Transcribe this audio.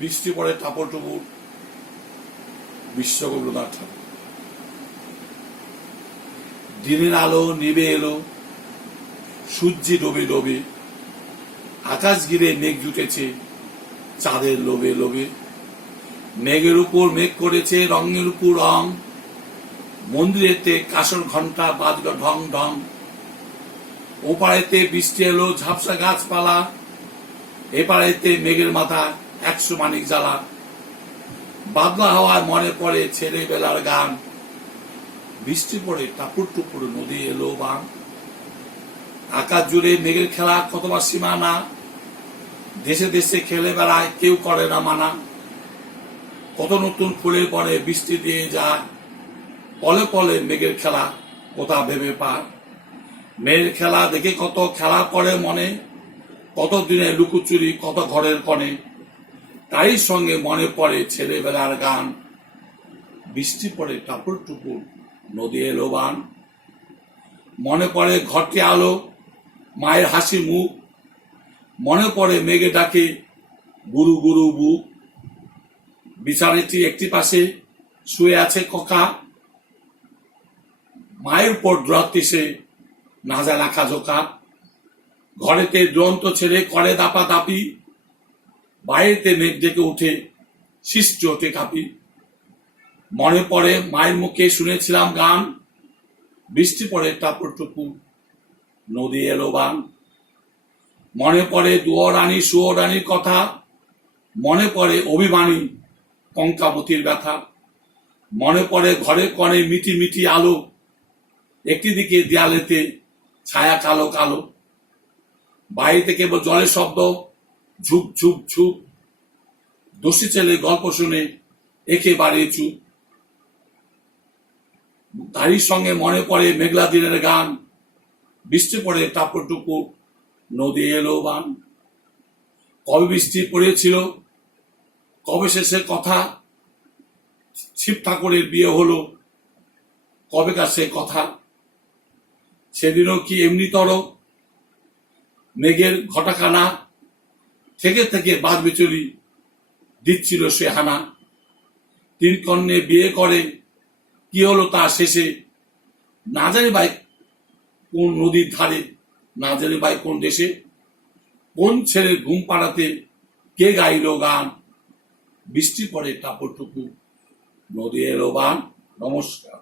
বৃষ্টি পড়ে টাপর টুপুর, বিশ্বকবি রবীন্দ্রনাথ ঠাকুর। দিনের আলো নিভে এলো, সূর্যি ডোবে ডোবে, আকাশ ঘিরে মেঘ জুটেছে চাঁদের লোভে লোভে। মেঘের উপর মেঘ করেছে রঙের উপর রং, মন্দিরেতে কাঁসর ঘন্টা বাজল ঢং ঢং। ওপাড়েতে বৃষ্টি এলো ঝাপসা গাছপালা, এপাড়েতে মেঘের মাথা 100 মানিক জ্বালা। বাদলা হাওয়ায় মনে পড়ে ছেলেবেলার গান, বৃষ্টি পড়ে টাপুর টুপুর নদী এলো বান। আকাশ জুড়ে মেঘের খেলা কতবার সীমানা, দেশে দেশে খেলে বেড়ায় কেউ করে না মানা। কত নতুন ফুলের পরে বৃষ্টি দিয়ে যায়, পলে পলে মেঘের খেলা কোথা ভেবে পায়। মেঘের খেলা দেখে কত খেলা পড়ে মনে, কত দিনে লুকোচুরি কত ঘরের কনে। তাই সঙ্গে মনে পড়ে ছেলেবেলার গান, বৃষ্টি পড়ে টাপুর টুপুর নদী এলো বান। মনে পড়ে ঘরটি আলো, মায়ের হাসি মুখ, মনে পড়ে মেঘে ডাকে গুরু গুরু বুক। বিছানাটি একটি পাশে শুয়ে আছে ককা, মায়ের উপর দৌড়াতে সে না যায় রাখা ঝোঁকা। ঘরেতে দুরন্ত ছেড়ে করে দাপা দাপি, বাইরেতে মেঘ ডেকে উঠে সৃষ্টি ওঠে কাঁপি। মনে পড়ে মায়ের মুখে শুনেছিলাম গান, বৃষ্টি পড়ে টাপুর টুপুর নদী এলো বান। মনে পড়ে দুয়োরানী সুয়োরানীর কথা, মনে পড়ে অভিমানী কঙ্কাবতীর ব্যথা। মনে পড়ে ঘরের কণে মিটি মিটি আলো, একটি দিকে দেয়ালেতে ছায়া কালো কালো। বাড়িতে কেবল জলের শব্দ ঝুপ ঝুপ ঝুপ, দোষী ছেলে গল্প শুনে একেবারে চুপ। তারই সঙ্গে মনে পড়ে মেঘলা দিনের গান, বৃষ্টি পড়ে টাপুর টুপুর নদী এলো বান। কবে বৃষ্টি পড়েছিল, কবে শেষের কথা, শিব ঠাকুরের বিয়ে হলো কবেকার সে কথা। সেদিনও কি এমনিতর মেঘের ঘটাখানা থেকে থেকে বাদ বিচুরি দিচ্ছিল সে হানা। 3 কন্যে বিয়ে করে কি হলো তার শেষে, না জানি ভাই কোন নদীর ধারে, না জানি ভাই কোন দেশে। কোন ছেলের ঘুম পাড়াতে কে গাইল গান, বৃষ্টি পড়ে টাপুর টুপুর নদী এলো বান। নমস্কার।